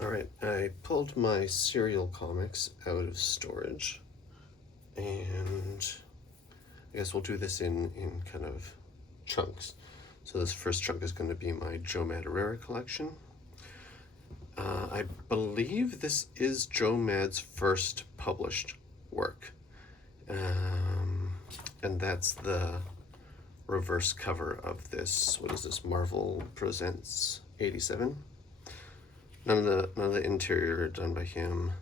All right, I pulled my serial comics out of storage, and I guess we'll do this in kind of chunks. So this first chunk is going to be my Joe Madureira collection. I believe this is Joe Mad's first published work, and that's the reverse cover of this. What is this? Marvel Presents 87. None of the interior done by him.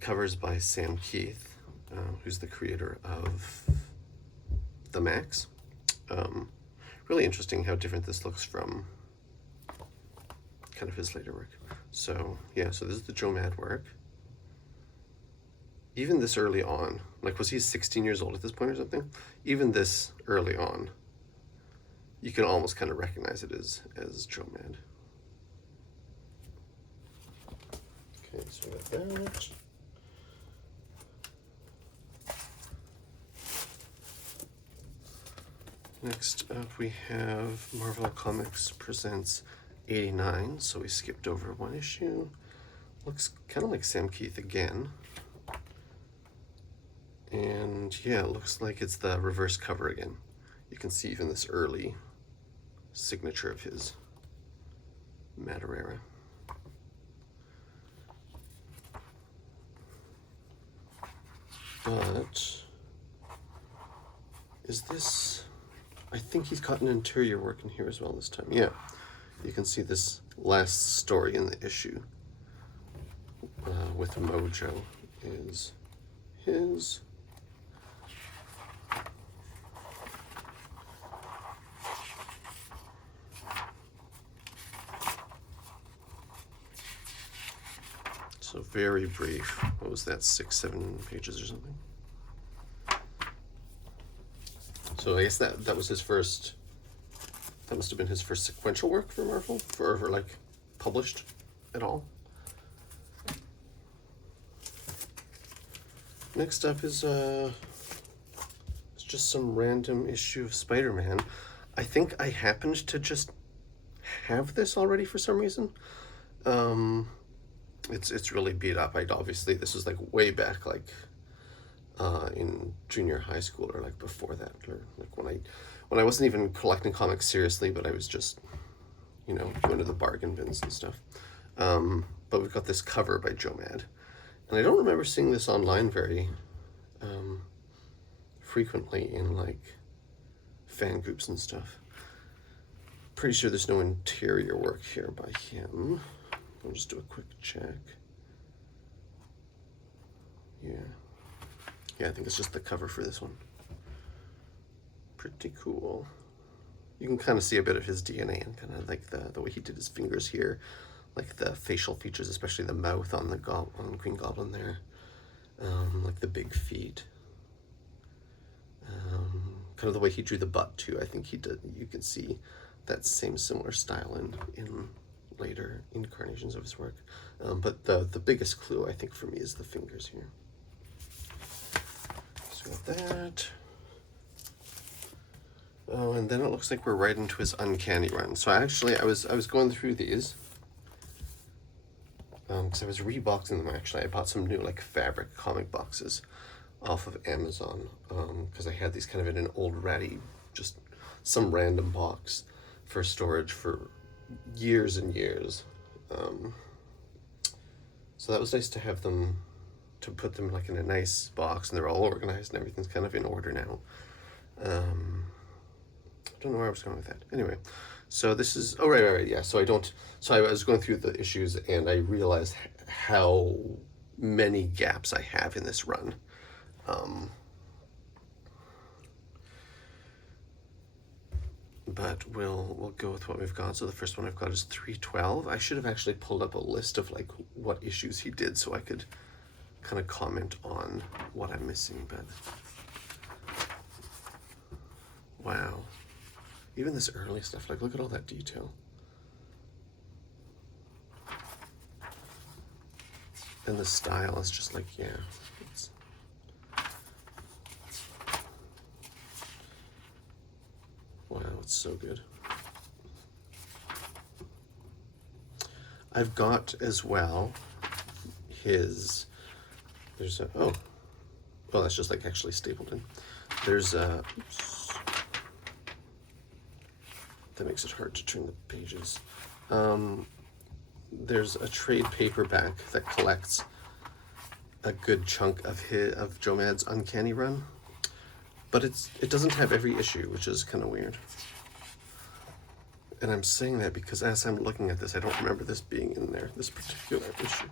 Covers by Sam Keith, who's the creator of the Max. Really interesting how different this looks from kind of his later work. So yeah, so this is the Joe Mad work. Even this early on, like, was he 16 years old at this point or something? Even this early on, you can almost kind of recognize it as Joe Mad. Okay, so we got that. Next up we have Marvel Comics Presents 89, so we skipped over one issue. Looks kind of like Sam Keith again. And yeah, it looks like it's the reverse cover again. You can see even this early signature of his, Madureira. But is this, I think he's got an interior work in here as well this time. Yeah, you can see this last story in the issue with Mojo is his. So very brief. What was that, 6-7 pages or something? So I guess that was his first, that must have been his first sequential work for Marvel, for like published at all. Next up is it's just some random issue of Spider-Man. I think I happened to just have this already for some reason. It's really beat up. Obviously this was like way back, like in junior high school, or like before that, or like when I wasn't even collecting comics seriously, but I was just, you know, going to the bargain bins and stuff. But we've got this cover by Joe Mad, and I don't remember seeing this online very frequently in like fan groups and stuff. Pretty sure there's no interior work here by him. I'll just do a quick check. Yeah, I think it's just the cover for this one. Pretty cool. You can kind of see a bit of his DNA and kind of like the way he did his fingers here, like the facial features, especially the mouth on the on Green Goblin there, like the big feet. Kind of the way he drew the butt too. I think he did. You can see that same similar style in later incarnations of his work. But the biggest clue, I think, for me is the fingers here. So got that. Oh, and then it looks like we're right into his Uncanny run. So actually, I was going through these because I was reboxing them. Actually, I bought some new like fabric comic boxes off of Amazon because I had these kind of in an old ratty, just some random box for storage for years and years. So that was nice to have them, to put them like in a nice box, and they're all organized and everything's kind of in order now. I don't know where I was going with that. Anyway, so this is, oh right, yeah. So I was going through the issues and I realized how many gaps I have in this run. But we'll go with what we've got. So the first one I've got is 312. I should have actually pulled up a list of like what issues he did so I could kind of comment on what I'm missing, but wow. Even this early stuff, like look at all that detail. And the style is just like, yeah. Wow, it's so good. I've got as well his, there's a, oh, well, that's just like actually stapled in. There's a, oops, that makes it hard to turn the pages. There's a trade paperback that collects a good chunk of Joe Mad's Uncanny run, but it doesn't have every issue, which is kind of weird. And I'm saying that because as I'm looking at this, I don't remember this being in there, this particular issue.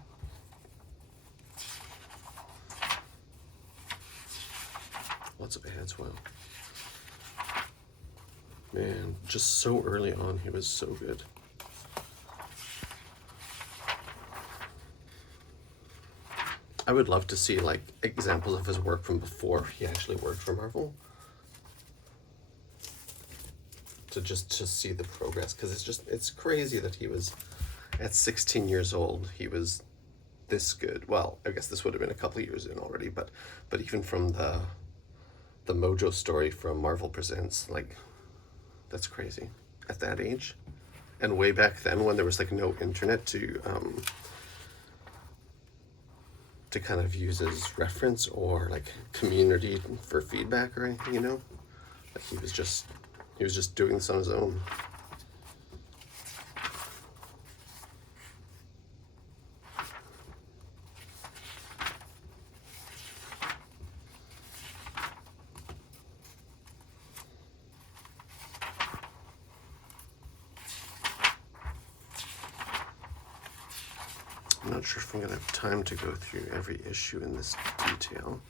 Lots of ads, wow. Man, just so early on, he was so good. I would love to see like examples of his work from before he actually worked for Marvel. To see the progress, because it's crazy that he was at 16 years old, he was this good. Well, I guess this would have been a couple of years in already, but even from the Mojo story from Marvel Presents, like, that's crazy at that age. And way back then when there was like no internet to kind of use as reference or like community for feedback or anything, you know, like he was just doing this on his own. I'm not sure if I'm gonna have time to go through every issue in this detail.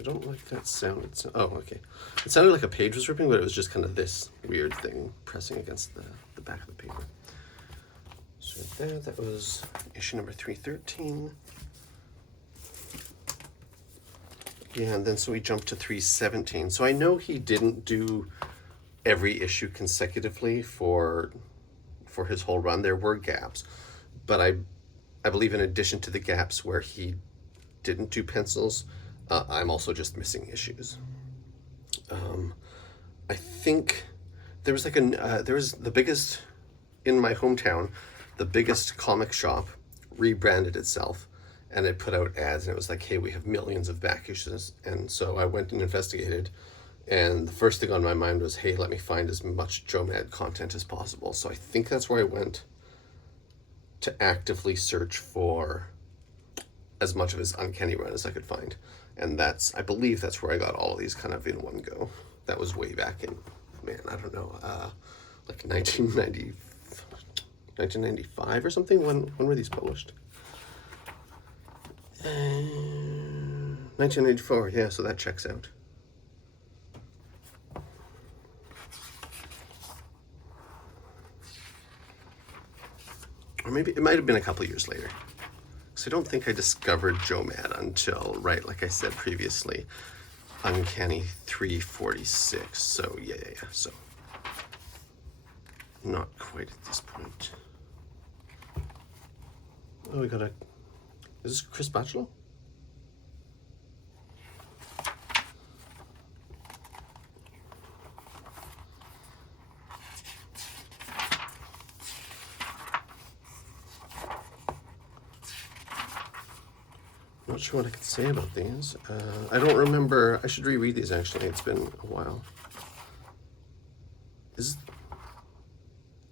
I don't like that sound. Oh, okay. It sounded like a page was ripping, but it was just kind of this weird thing pressing against the back of the paper. So there, that was issue number 313. Yeah, and then so we jumped to 317. So I know he didn't do every issue consecutively for his whole run. There were gaps, but I believe in addition to the gaps where he didn't do pencils, I'm also just missing issues. I think there was like there was the biggest, in my hometown, the biggest comic shop rebranded itself, and it put out ads, and it was like, hey, we have millions of back issues. And so I went and investigated, and the first thing on my mind was, hey, let me find as much Joe Mad content as possible. So I think that's where I went to actively search for as much of his Uncanny run as I could find. And I believe that's where I got all of these kind of in one go. That was way back in, man, I don't know, like 1995 or something. When were these published? 1994, yeah, so that checks out. Or maybe it might have been a couple years later. So I don't think I discovered Joe Mad until, right, like I said previously, Uncanny 346. So yeah. So not quite at this point. Oh, we got is this Chris Bachalo? Not sure what I can say about these. I don't remember. I should reread these actually. It's been a while. Is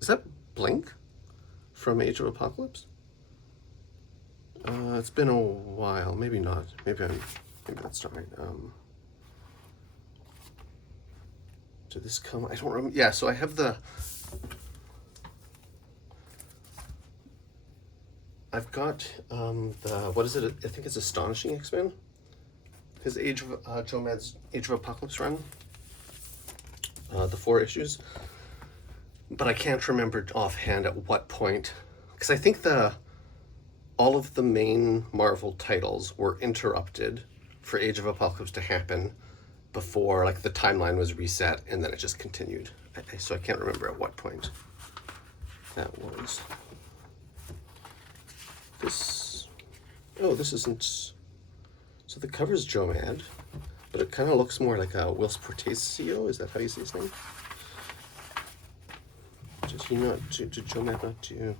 that Blink from Age of Apocalypse? It's been a while. Maybe not. Maybe that's not right. Did this come? I don't remember. Yeah. So I have I've got what is it? I think it's Astonishing X-Men. His Joe Mad's Age of Apocalypse run. The 4 issues. But I can't remember offhand at what point, because I think all of the main Marvel titles were interrupted for Age of Apocalypse to happen before like the timeline was reset, and then it just continued. So I can't remember at what point that was. This isn't, so the cover's Joe Mad, but it kind of looks more like a Whilce Portacio. Is that how you say his name? Did he not? Did Joe Mad not do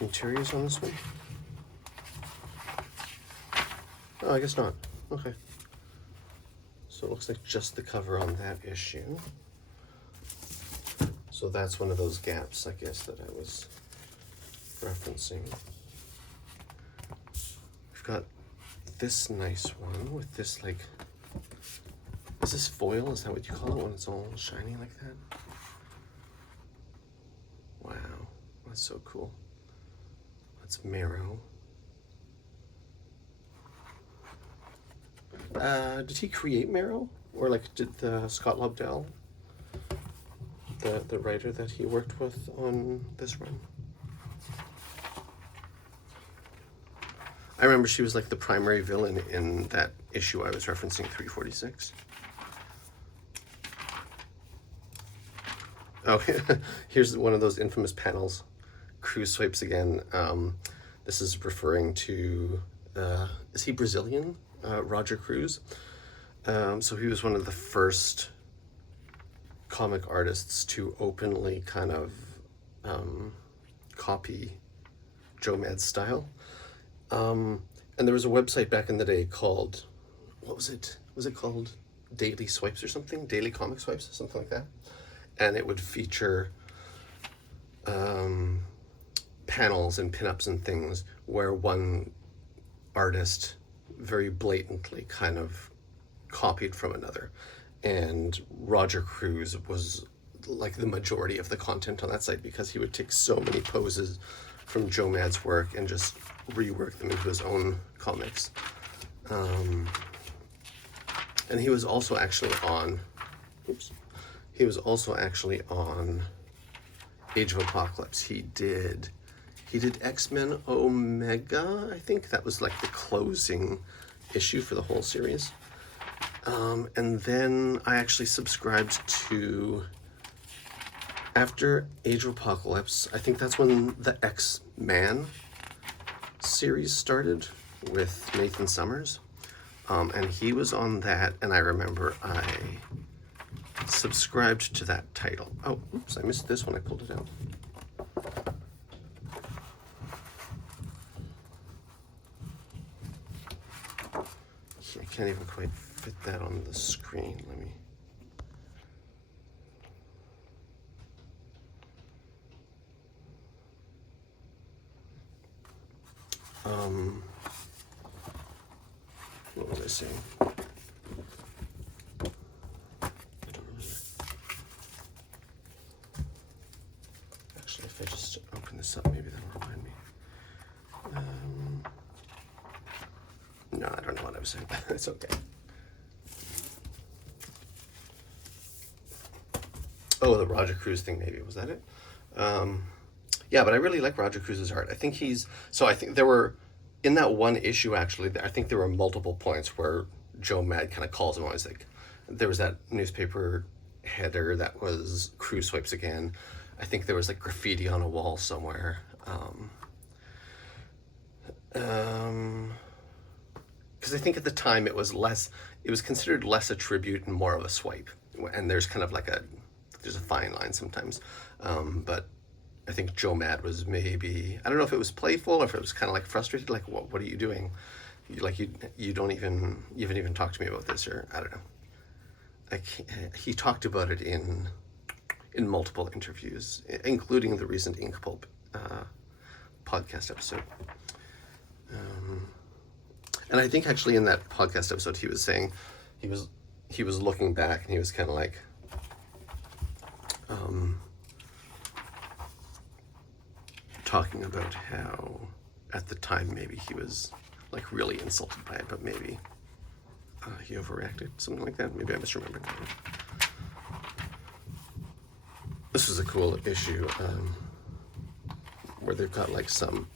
interiors on this one? Oh, I guess not. Okay. So it looks like just the cover on that issue. So that's one of those gaps, I guess, that I was referencing. We've got this nice one with this, like, is this foil? Is that what you call it when it's all shiny like that? Wow, that's so cool. That's Marrow. Did he create Marrow? Or like did Scott Lobdell, the writer that he worked with on this run? I remember she was like the primary villain in that issue I was referencing, 346. Oh, here's one of those infamous panels. Cruz swipes again. This is referring to, is he Brazilian? Roger Cruz. So he was one of the first comic artists to openly kind of copy Joe Mad's style. And there was a website back in the day called, what was it? Was it called Daily Swipes or something? Daily Comic Swipes, something like that. And it would feature panels and pinups and things where one artist very blatantly kind of copied from another. And Roger Cruz was like the majority of the content on that site because he would take so many poses from Joe Mad's work and just rework them into his own comics. And he was also actually on, he was also actually on Age of Apocalypse. He did X-Men Omega, I think. That was like the closing issue for the whole series. And then I actually subscribed to, after Age of Apocalypse, I think that's when the X-Men series started with Nathan Summers. And he was on that, and I remember I subscribed to that title. Oh, oops, I missed this when I pulled it out. I can't even quite fit that on the screen. Let me. What was I saying? I don't remember. Actually, if I just open this up, maybe that'll remind me. No, I don't know what I was saying. It's okay. Oh, the Roger Cruz thing, maybe. Was that it? Yeah, but I really like Roger Cruz's art. I think there were, in that one issue, actually, I think there were multiple points where Joe Mad kind of calls him on. He's like, there was that newspaper header that was Cruz swipes again. I think there was like graffiti on a wall somewhere. Because I think at the time it was considered less a tribute and more of a swipe. And there's kind of like there's a fine line sometimes. But I think Joe Mad was maybe, I don't know if it was playful or if it was kind of like frustrated, like, what are you doing? You haven't even talked to me about this, or I don't know. He talked about it in multiple interviews, including the recent Ink Pulp podcast episode. And I think actually in that podcast episode he was saying he was looking back and he was kind of like talking about how at the time maybe he was like really insulted by it, but maybe he overreacted, something like that. Maybe I misremembered that. This was a cool issue where they've got like some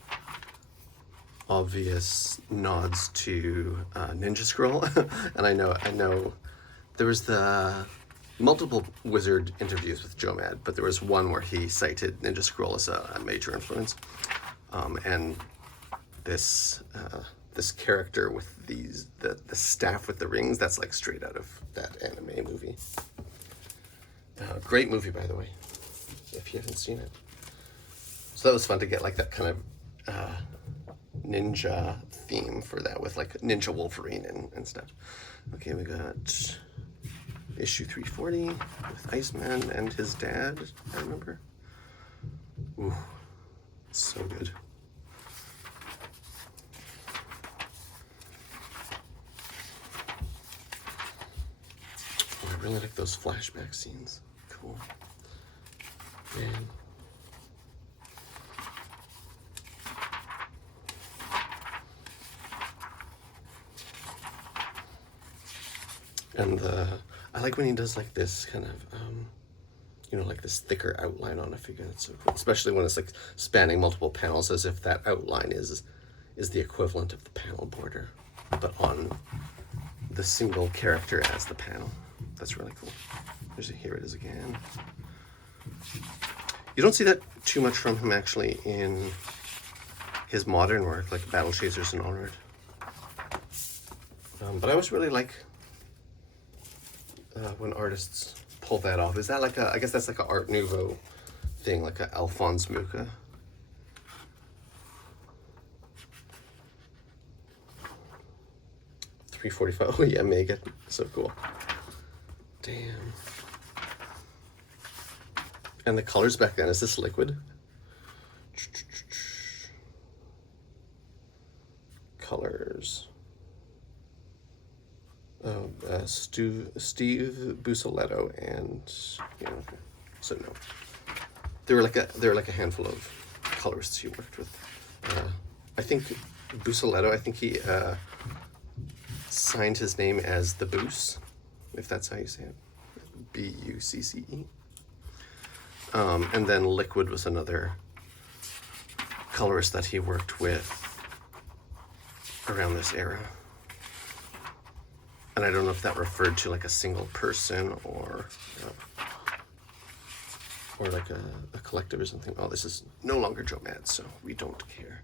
obvious nods to Ninja Scroll. And I know there was the multiple Wizard interviews with Joe Mad, but there was one where he cited Ninja Scroll as a major influence. And this this character with the staff with the rings. That's like straight out of that anime movie. Great movie, by the way, if you haven't seen it. So that was fun to get like that kind of ninja theme for that, with like Ninja Wolverine and stuff. Okay, we got issue 340 with Iceman and his dad, I remember. Ooh, so good. Oh, I really like those flashback scenes. Cool. Man. And I like when he does like this kind of, you know, like this thicker outline on a figure. That's so cool. Especially when it's like spanning multiple panels, as if that outline is the equivalent of the panel border, but on the single character as the panel. That's really cool. Here it is again. You don't see that too much from him actually in his modern work, like Battle Chasers and Onward. But I always really like when artists pull that off. Is that like I guess that's like an Art Nouveau thing, like a Alphonse Mucha. $3.45. Oh yeah, Mega. So cool. Damn. And the colors back then, is this liquid? Colors. Oh, Steve Busaletto and yeah, okay. So no, there were like a handful of colorists he worked with. I think Busaletto, I think he signed his name as the Boos, if that's how you say it, Bucce. And then Liquid was another colorist that he worked with around this era. And I don't know if that referred to like a single person or like a collective or something. Oh, this is no longer Joe Mad, so we don't care.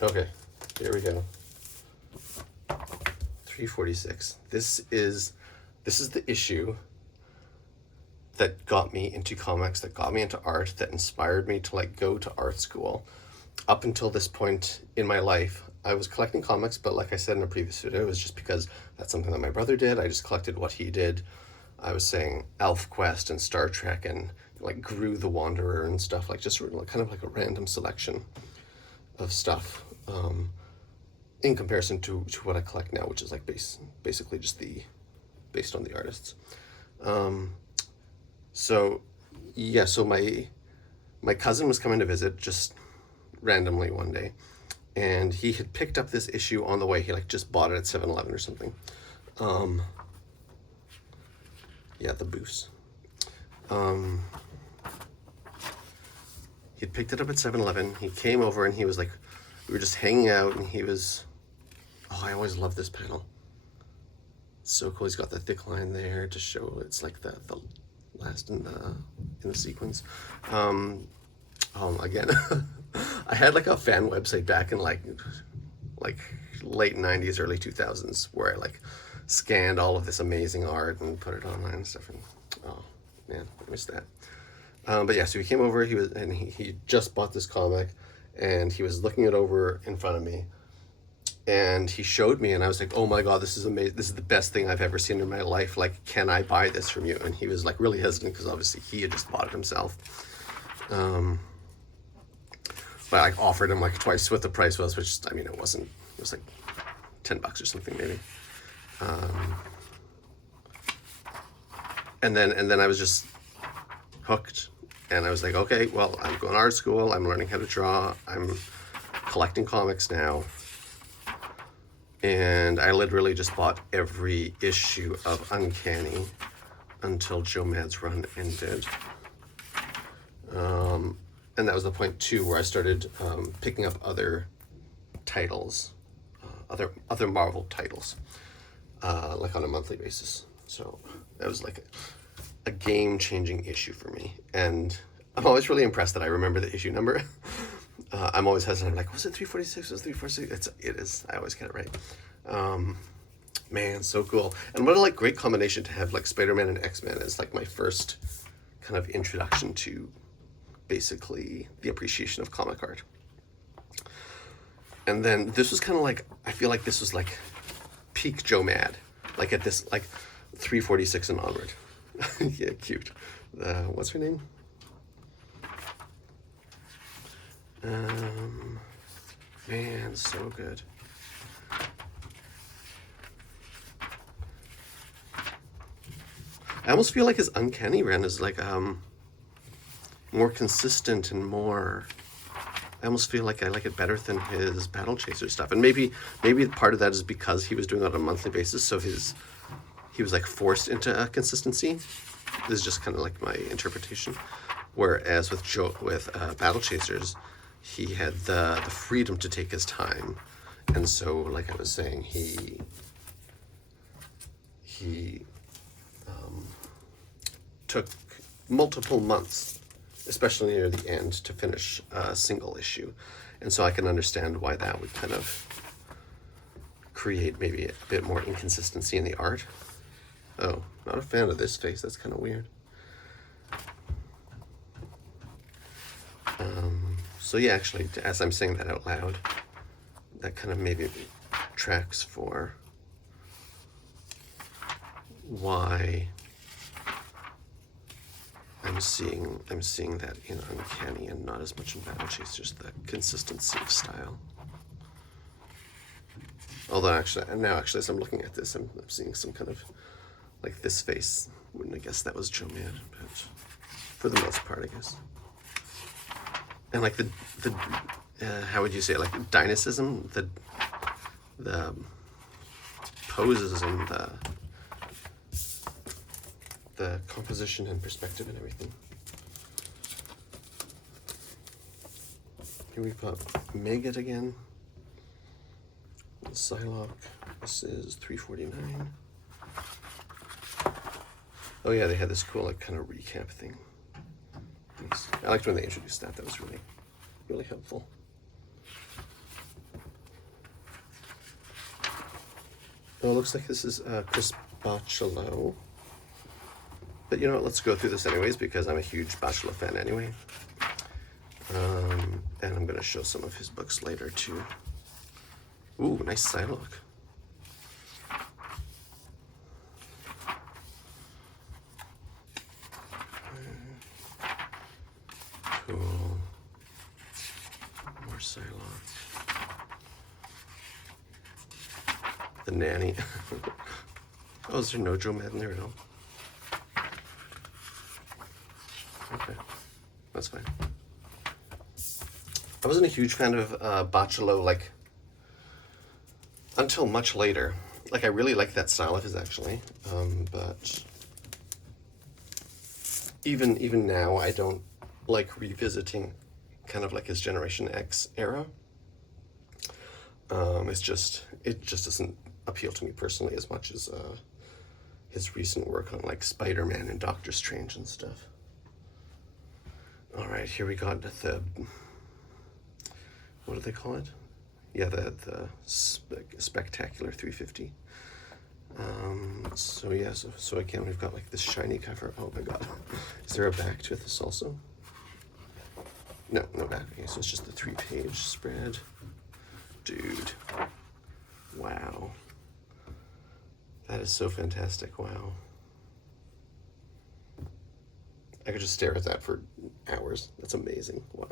Okay, here we go. 346. This is the issue that got me into comics, that got me into art, that inspired me to like go to art school. Up until this point in my life, I was collecting comics, but like I said in a previous video, it was just because that's something that my brother did. I just collected what he did. I was saying ElfQuest and Star Trek and like Gru the Wanderer and stuff, like just kind of like a random selection of stuff. In comparison to what I collect now, which is like basically just based on the artists. So yeah, so my cousin was coming to visit just randomly one day, and he had picked up this issue on the way. He like just bought it at 7-Eleven or something. Yeah, the Boos. He'd picked it up at 7-Eleven. He came over and he was like, we were just hanging out, and he was, oh, I always love this panel. It's so cool. He's got the thick line there to show it's like the last in the sequence. Again, I had like a fan website back in like late 90s, early 2000s, where I like scanned all of this amazing art and put it online and stuff. And oh man, I missed that. But yeah, so he came over. He just bought this comic, and he was looking it over in front of me. And he showed me, and I was like, oh my God, this is amazing. This is the best thing I've ever seen in my life. Like, can I buy this from you? And he was like really hesitant because obviously he had just bought it himself. But I like offered him like twice what the price was, which, I mean, it was like $10 or something maybe. And then I was just hooked, and I was like, okay, well, I'm going to art school. I'm learning how to draw. I'm collecting comics now. And I literally just bought every issue of Uncanny until Joe Mad's run ended. And that was the point too where I started picking up other titles, other Marvel titles, like on a monthly basis. So that was like a game-changing issue for me. And I'm always really impressed that I remember the issue number. I'm always hesitant. I'm like, was it 346? Was it 346? It is. I always get it right. Man, so cool. And what a like great combination to have like Spider-Man and X-Men as like my first kind of introduction to basically the appreciation of comic art. And then this was kind of like, I feel like this was like peak Joe Mad, like at this like 346 and onward. Yeah, cute. What's her name? Man, so good. I almost feel like his Uncanny run is like more consistent and more. I almost feel like I like it better than his Battle Chaser stuff, and maybe part of that is because he was doing it on a monthly basis, so he was like forced into a consistency. This is just kind of like my interpretation. Whereas with Battle Chasers, he had the freedom to take his time, and so like I was saying, he took multiple months, especially near the end, to finish a single issue. And so I can understand why that would kind of create maybe a bit more inconsistency in the art. Oh, not a fan of this face. That's kind of weird. So yeah, actually, as I'm saying that out loud, that kind of maybe tracks for why I'm seeing that in Uncanny and not as much in Battle Chasers, the consistency of style. Although actually, as I'm looking at this, I'm seeing some kind of like this face. Wouldn't have guessed that was Joe Mad, but for the most part, I guess. And like the how would you say it? Like dynamism, the poses and the composition and perspective and everything. Here we've got Maggot again. Psylocke. This is 349. Oh yeah, they had this cool like kind of recap thing. Nice. I liked when they introduced that. That was really, really helpful. Oh, it looks like this is Chris Bachalo. But you know what, let's go through this anyways because I'm a huge Bachalo fan anyway. And I'm going to show some of his books later too. Ooh, nice Psylocke. Cool. More Psylocke. The Nanny. Oh, is there no Joe Mad in there at all? Okay, that's fine. I wasn't a huge fan of Bachalo, like, until much later. Like, I really like that style of his, actually. But even now, I don't like revisiting kind of like his Generation X era. It just doesn't appeal to me personally as much as his recent work on, like, Spider-Man and Doctor Strange and stuff. All right, here we got the, what do they call it? Yeah, the Spectacular 350. So yeah, so again, we've got like this shiny cover. Oh my God, is there a back to this also? No back. Okay, so it's just the 3-page spread. Dude, wow, that is so fantastic. Wow. I could just stare at that for hours. That's amazing. Wow.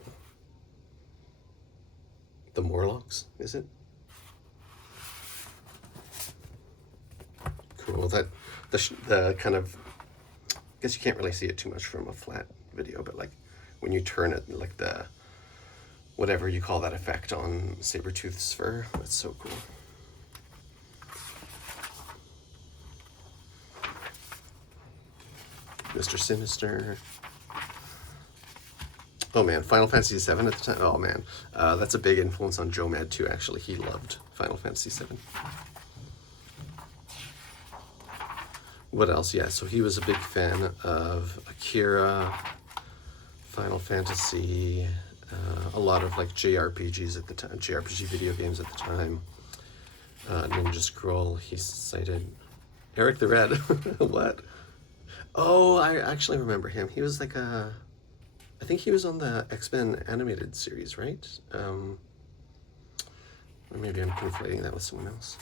The Morlocks, is it? Cool. That the kind of, I guess you can't really see it too much from a flat video, but like when you turn it, like the whatever you call that effect on Sabretooth's fur, that's so cool. Mr. Sinister. Oh man, Final Fantasy VII at the time. Oh man, that's a big influence on Joe Mad too. Actually, he loved Final Fantasy VII. What else? Yeah, so he was a big fan of Akira, Final Fantasy, a lot of like JRPGs at the time, JRPG video games at the time. Ninja Scroll, he cited Eric the Red. What? Oh, I actually remember him. He was like I think he was on the X-Men animated series, right? Or maybe I'm conflating that with someone else.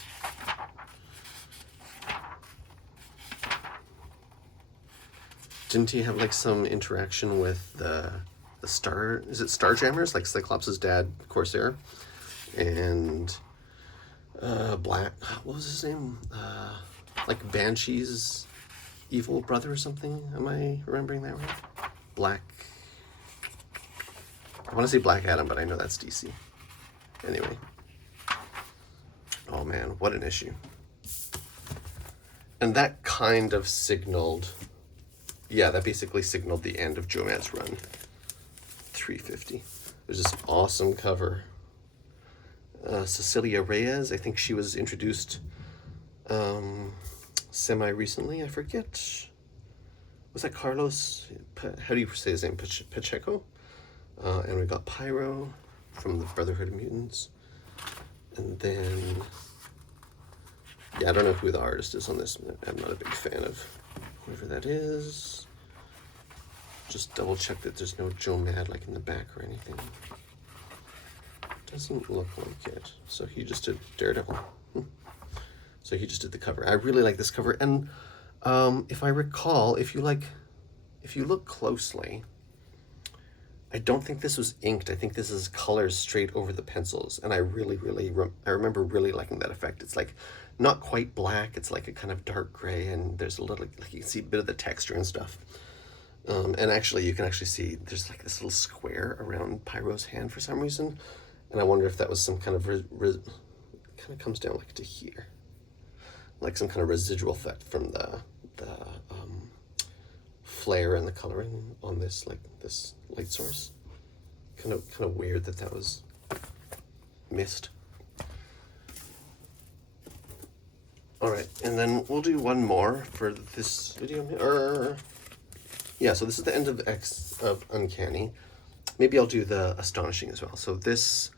Didn't he have like some interaction with the Star? Is it Starjammers? Like Cyclops' dad, Corsair, and Black. What was his name? Like Banshee's evil brother or something. Am I remembering that right? Black. I want to say Black Adam, but I know that's DC. Anyway. Oh man, what an issue. And that kind of signaled, yeah, that basically signaled the end of Joe Mad's run. 350. There's this awesome cover. Cecilia Reyes, I think she was introduced semi-recently, I forget. Was that Carlos? How do you say his name? Pacheco? And we got Pyro from the Brotherhood of Mutants. And then, yeah, I don't know who the artist is on this. I'm not a big fan of whoever that is. Just double check that there's no Joe Mad like in the back or anything. Doesn't look like it. So he just did Daredevil. So he just did the cover. I really like this cover. And if I recall, if you look closely, I don't think this was inked. I think this is colors straight over the pencils. And I I remember really liking that effect. It's like not quite black. It's like a kind of dark gray, and there's a little, like you can see a bit of the texture and stuff. And actually, you can actually see there's like this little square around Pyro's hand for some reason. And I wonder if that was some kind of, kind of comes down like to here. Like some kind of residual effect from the flare and the coloring on this, like this light source. Kind of weird that was missed. All right, and then we'll do one more for this video. Yeah, so this is the end of Uncanny. Maybe I'll do the Astonishing as well. So this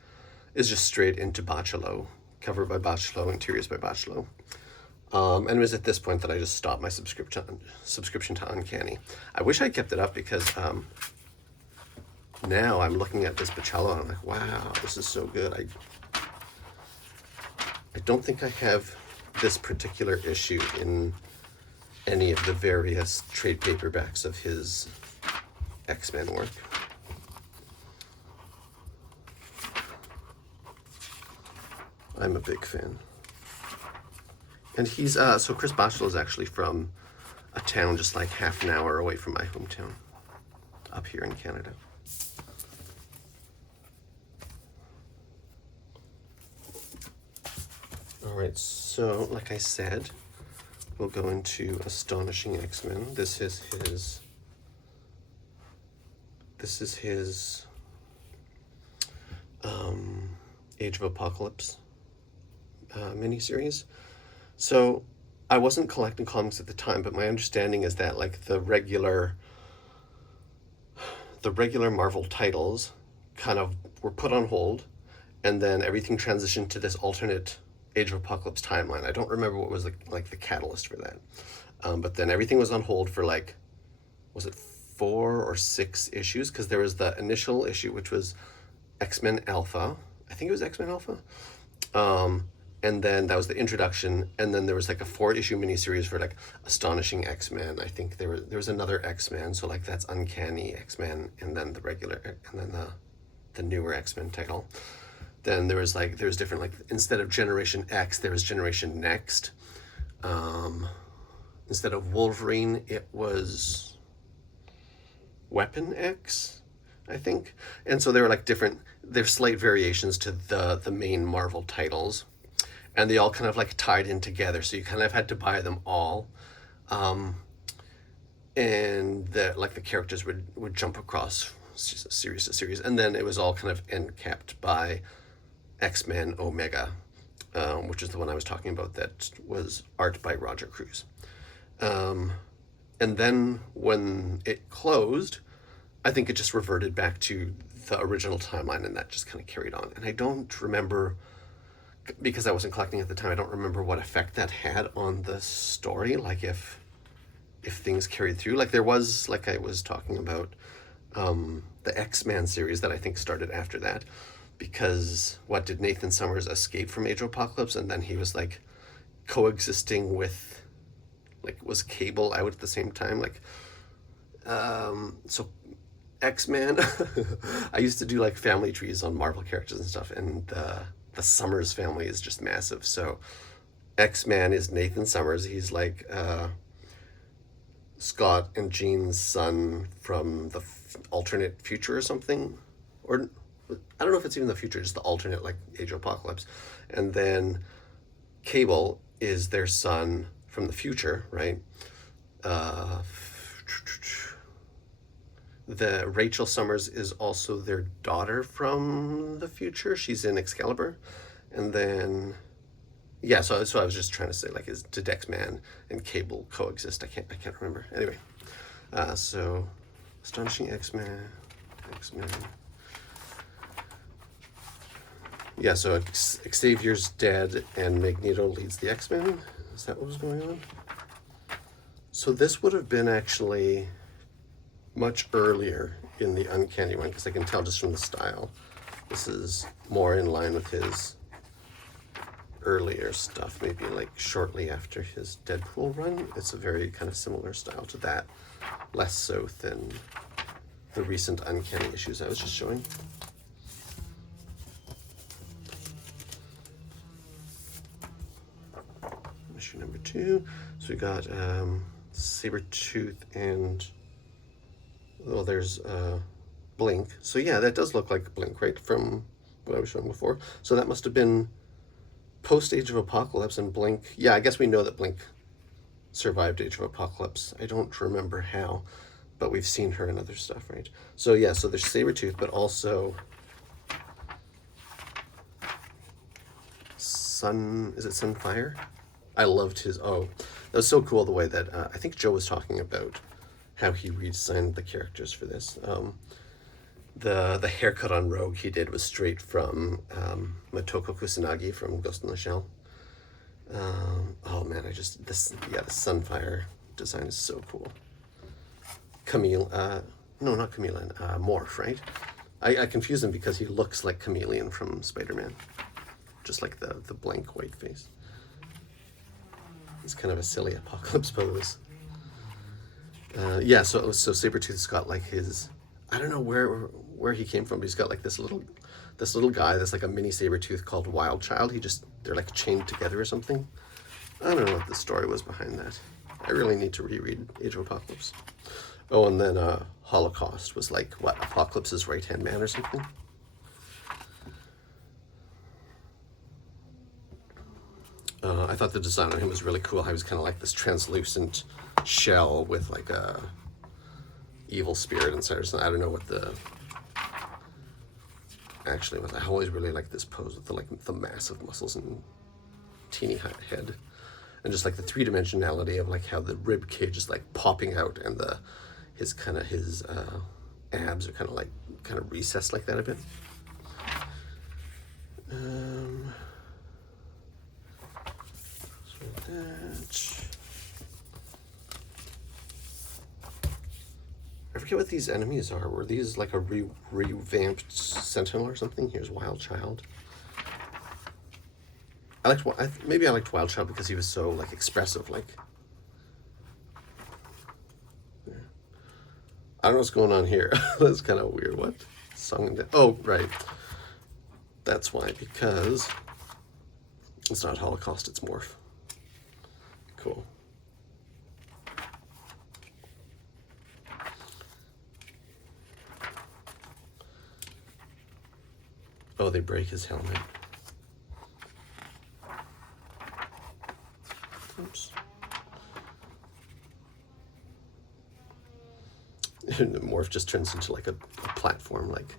is just straight into Bachalo, cover by Bachalo, interiors by Bachalo. And it was at this point that I just stopped my subscription to Uncanny. I wish I kept it up because now I'm looking at this Bachalo and I'm like, wow, this is so good. I don't think I have this particular issue in any of the various trade paperbacks of his X-Men work. I'm a big fan. And he's, so Chris Bachalo is actually from a town just like half an hour away from my hometown, up here in Canada. All right, so like I said, we'll go into Astonishing X-Men. This is his Age of Apocalypse miniseries. So I wasn't collecting comics at the time, but my understanding is that like the regular Marvel titles kind of were put on hold, and then everything transitioned to this alternate Age of Apocalypse timeline. I don't remember what was the catalyst for that. But then everything was on hold for like, was it 4 or 6 issues? Because there was the initial issue, which was X-Men Alpha. I think it was X-Men Alpha. And then that was the introduction, and then there was like a 4-issue miniseries for like Astonishing X-Men. I think there was another X-Men, so like that's Uncanny X-Men, and then the regular, and then the newer X-Men title. Then there was different, like instead of Generation X, there was Generation Next. Instead of Wolverine, it was Weapon X, I think. And so there were like there's slight variations to the main Marvel titles. And they all kind of like tied in together, so you kind of had to buy them all, and the characters would jump across series to series, and then it was all kind of end capped by X-Men Omega, which is the one I was talking about that was art by Roger Cruz, and then when it closed, I think it just reverted back to the original timeline, and that just kind of carried on. And I don't remember, because I wasn't collecting at the time, I don't remember what effect that had on the story. Like if things carried through. Like there was, like I was talking about, the X-Men series that I think started after that, because what did Nathan Summers escape from Age of Apocalypse, and then he was like coexisting with, like, was Cable out at the same time, like, so X-Men. I used to do like family trees on Marvel characters and stuff, and the Summers family is just massive. So X-Man is Nathan Summers. He's like Scott and Jean's son from the alternate future or something, or I don't know if it's even the future, just the alternate, like Age of Apocalypse. And then Cable is their son from the future, right? The Rachel Summers is also their daughter from the future. She's in Excalibur. And then yeah, so I was just trying to say, like, did X-Man and Cable coexist? I can't remember. Anyway, so Astonishing X-Men. Yeah, so Xavier's dead and Magneto leads the X-Men. Is that what was going on? So this would have been actually much earlier in the Uncanny one, because I can tell just from the style. This is more in line with his earlier stuff, maybe like shortly after his Deadpool run. It's a very kind of similar style to that, less so than the recent Uncanny issues I was just showing. Issue number 2. So we got Sabretooth and, well, there's Blink. So yeah, that does look like Blink, right, from what I was showing before. So that must have been post Age of Apocalypse, and Blink, yeah, I guess we know that Blink survived Age of Apocalypse. I don't remember how, but we've seen her in other stuff, right? So yeah, so there's Sabretooth, but also is it Sunfire? I loved his, that was so cool the way that, I think Joe was talking about how he redesigned the characters for this. The haircut on Rogue he did was straight from Motoko Kusanagi from Ghost in the Shell. Oh man, the Sunfire design is so cool. No, not Chameleon, Morph, right? I confuse him because he looks like Chameleon from Spider-Man, just like the blank white face. It's kind of a silly Apocalypse pose. Yeah, so Sabretooth's got like his, I don't know where he came from, but he's got like this little guy that's like a mini Sabretooth called Wild Child. They're like chained together or something. I don't know what the story was behind that. I really need to reread Age of Apocalypse. Oh, and then Holocaust was like, what, Apocalypse's right-hand man or something? I thought the design on him was really cool. He was kind of like this translucent shell with like a evil spirit inside or something. I don't know what the actually was. I always really liked this pose with the massive muscles and teeny head, and just like the three-dimensionality of like how the rib cage is like popping out, and his abs are kind of recessed like that a bit. So that, I forget what these enemies are. Were these like a revamped Sentinel or something? Here's Wild Child. Maybe I liked Wild Child because he was so like expressive. Like, yeah. I don't know what's going on here. That's kind of weird. What song? Oh, right. That's why, because it's not Holocaust. It's Morph. Cool. Oh, they break his helmet. Oops. And the Morph just turns into like a platform, like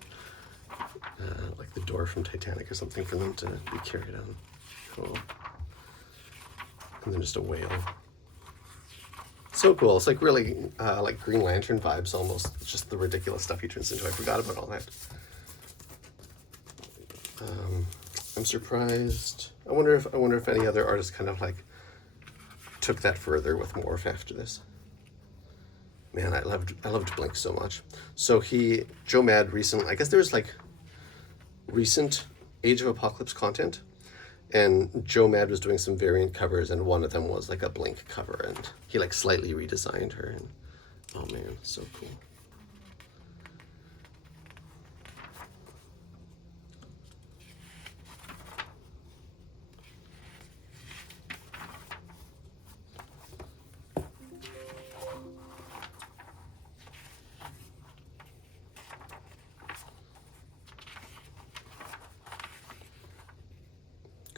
the door from Titanic or something, for them to be carried on. Cool. And then just a whale. So cool. It's like really like Green Lantern vibes almost. It's just the ridiculous stuff he turns into. I forgot about all that. I'm surprised. I wonder if any other artists kind of like took that further with Morph after this. Man, I loved Blink so much. So Joe Mad recently, I guess there was like recent Age of Apocalypse content, and Joe Mad was doing some variant covers, and one of them was like a Blink cover, and he like slightly redesigned her, and oh man, so cool.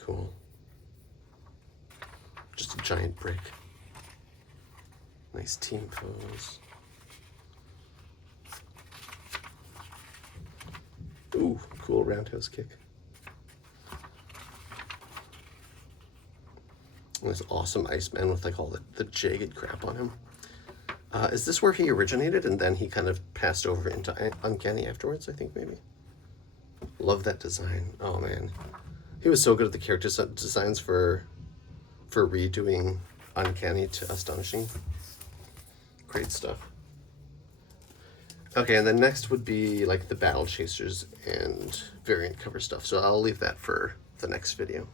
Cool. Just a giant brick. Nice team pose. Ooh, cool roundhouse kick. And this awesome Iceman with like all the jagged crap on him. Is this where he originated and then he kind of passed over into Uncanny afterwards, I think maybe? Love that design. Oh man. He was so good at the character designs for redoing Uncanny to Astonishing. Great stuff. Okay, and then next would be like the Battle Chasers and variant cover stuff. So I'll leave that for the next video.